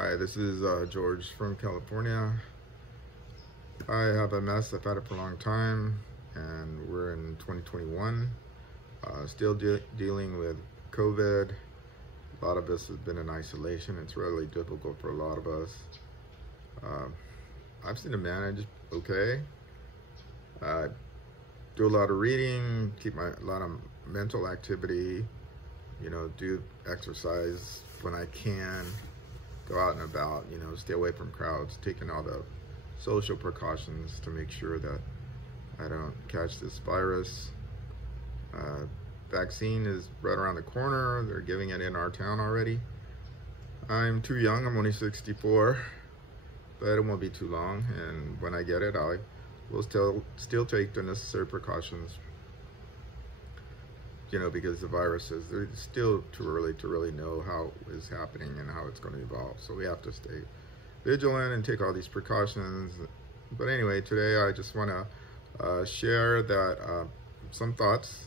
Hi, this is George from California. I have MS. I've had it for a long time, and we're in 2021. Still dealing with COVID. A lot of us have been in isolation. It's really difficult for a lot of us. I've seen it manage okay. Do a lot of reading, keep a lot of mental activity, do exercise when I can, go out and about, stay away from crowds, taking all the social precautions to make sure that I don't catch this virus. Vaccine is right around the corner. They're giving it in our town already. I'm too young, I'm only 64, but it won't be too long, and when I get it, I will still take the necessary precautions, because the virus is, it's still too early to really know how it's happening and how it's going to evolve. So we have to stay vigilant and take all these precautions. But anyway, today I just want to share that some thoughts.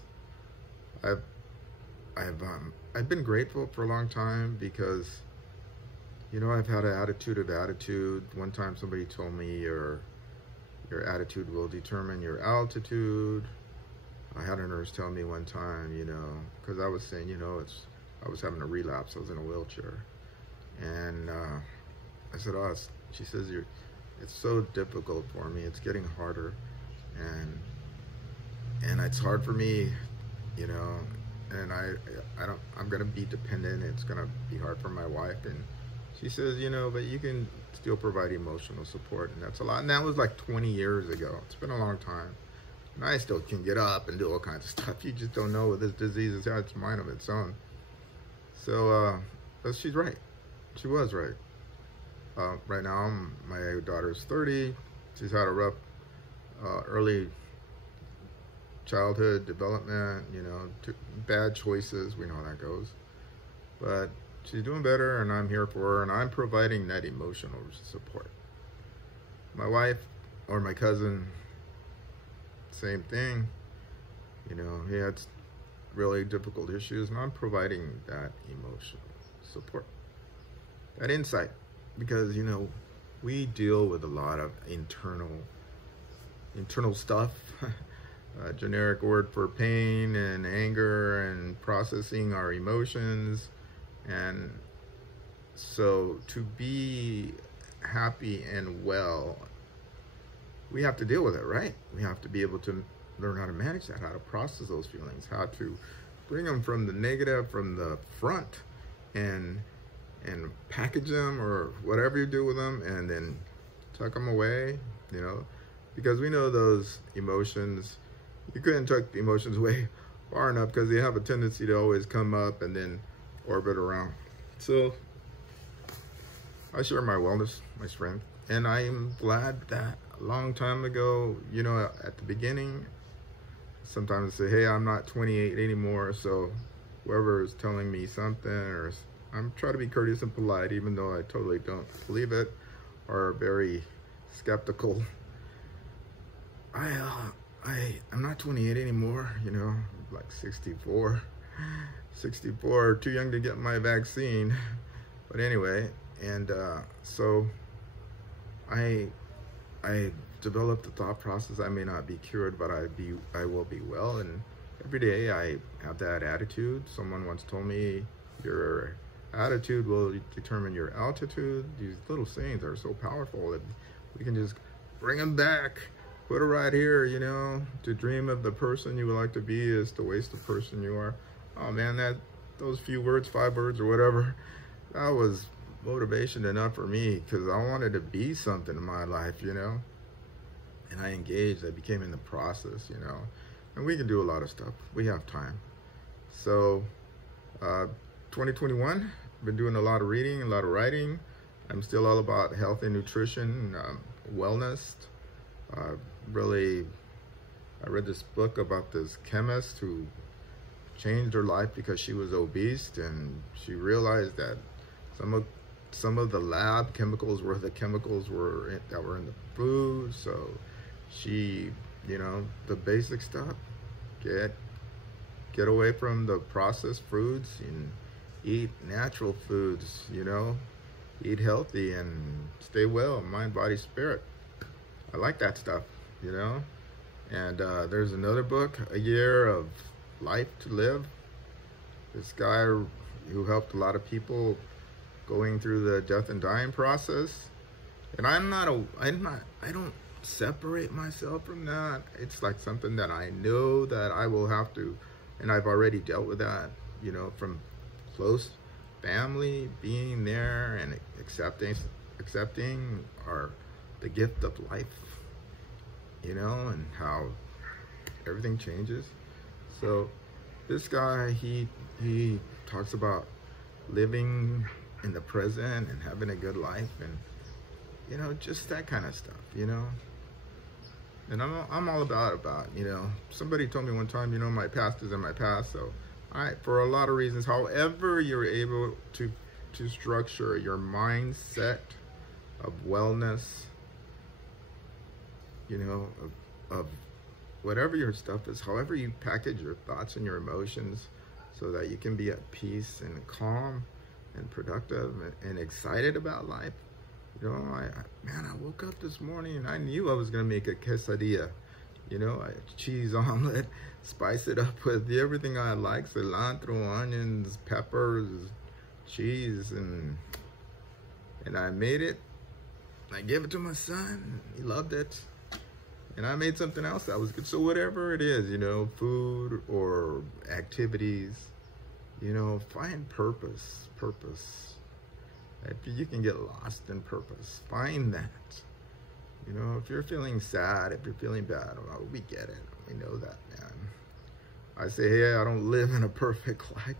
I've been grateful for a long time because, I've had an attitude of attitude. One time somebody told me your attitude will determine your altitude. I had a nurse tell me one time, because I was saying, I was having a relapse. I was in a wheelchair. And I said, she says, it's so difficult for me. It's getting harder. And it's hard for me, and I'm going to be dependent. It's going to be hard for my wife. And she says, but you can still provide emotional support, and that's a lot. And that was like 20 years ago. It's been a long time. And I still can get up and do all kinds of stuff. You just don't know what this disease has its mind of its own. So, but she's right. She was right. Right now, my daughter's 30. She's had a rough early childhood development, bad choices. We know how that goes. But she's doing better, and I'm here for her, and I'm providing that emotional support. My wife or my cousin, same thing. He had really difficult issues, and I'm providing that emotional support, that insight, because we deal with a lot of internal stuff. A generic word for pain and anger and processing our emotions. And so to be happy and well, we have to deal with it, right? We have to be able to learn how to manage that, how to process those feelings, how to bring them from the negative, from the front, and package them or whatever you do with them, and then tuck them away, because we know those emotions, you couldn't tuck the emotions away far enough because they have a tendency to always come up and then orbit around. So I share my wellness, my strength, and I am glad that a long time ago, at the beginning, sometimes I say, hey, I'm not 28 anymore, so whoever is telling me something, or I'm trying to be courteous and polite, even though I totally don't believe it, or very skeptical. I'm not 28 anymore, like 64, too young to get my vaccine. But anyway, and so I developed the thought process, I may not be cured, but I will be well. And every day I have that attitude. Someone once told me, your attitude will determine your altitude. These little sayings are so powerful that we can just bring them back. Put it right here, to dream of the person you would like to be is to waste the person you are. Oh man, those few words, 5 words or whatever, that was motivation enough for me, because I wanted to be something in my life, and I engaged. I became in the process, and we can do a lot of stuff. We have time. So 2021, been doing a lot of reading, a lot of writing. I'm still all about health and nutrition, wellness. I read this book about this chemist who changed her life because she was obese, and she realized that some of the lab chemicals were the chemicals that were in the food. So she, the basic stuff, get away from the processed foods and eat natural foods, eat healthy, and stay well, mind, body, spirit. I like that stuff, you know. And there's another book, A Year of Life to Live. This guy who helped a lot of people going through the death and dying process. And I don't separate myself from that. It's like something that I know that I will have to, and I've already dealt with that, you know, from close family, being there and accepting the gift of life, you know, and how everything changes. So this guy, he talks about living in the present and having a good life, and you know, just that kind of stuff, you know. And I'm all about, you know, somebody told me one time, you know, my past is in my past. So for a lot of reasons, however you're able to structure your mindset of wellness, you know, of whatever your stuff is, however you package your thoughts and your emotions so that you can be at peace and calm and productive and excited about life. You know, I woke up this morning and I knew I was gonna make a quesadilla, you know, cheese omelet, spice it up with everything I like, cilantro, onions, peppers, cheese, and I made it. I gave it to my son, he loved it. And I made something else that was good. So whatever it is, you know, food or activities, you know, find purpose. If you can get lost in purpose, find that. You know, if you're feeling sad, if you're feeling bad, well, we get it. We know that, man. I say, hey, I don't live in a perfect life.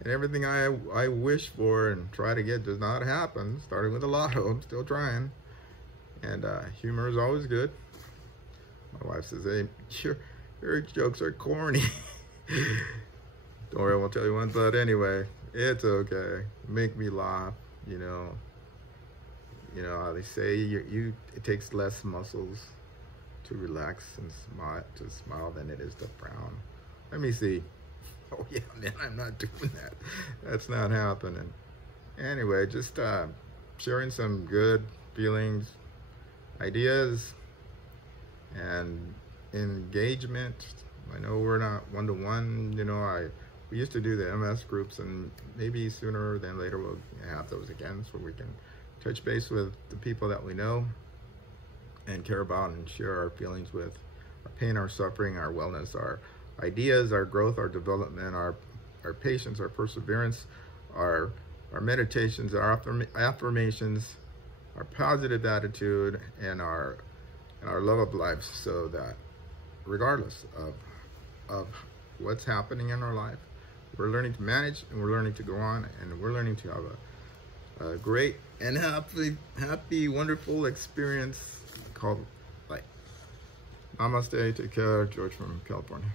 And everything I wish for and try to get does not happen. Starting with the lotto, I'm still trying. And humor is always good. My wife says, hey, your jokes are corny. Don't worry, I won't tell you one, but anyway, it's okay. Make me laugh, you know. You know how they say it takes less muscles to relax and smile than it is to frown. Let me see. Oh yeah, man, I'm not doing that. That's not happening. Anyway, just sharing some good feelings, ideas, and engagement. I know we're not one-to-one, you know, we used to do the MS groups, and maybe sooner than later we'll have those again so we can touch base with the people that we know and care about and share our feelings with, our pain, our suffering, our wellness, our ideas, our growth, our development, our patience, our perseverance, our meditations, our affirmations, our positive attitude, and our love of life, so that regardless of what's happening in our life, we're learning to manage, and we're learning to go on, and we're learning to have a great and happy, wonderful experience called life. Namaste. Take care. George from California.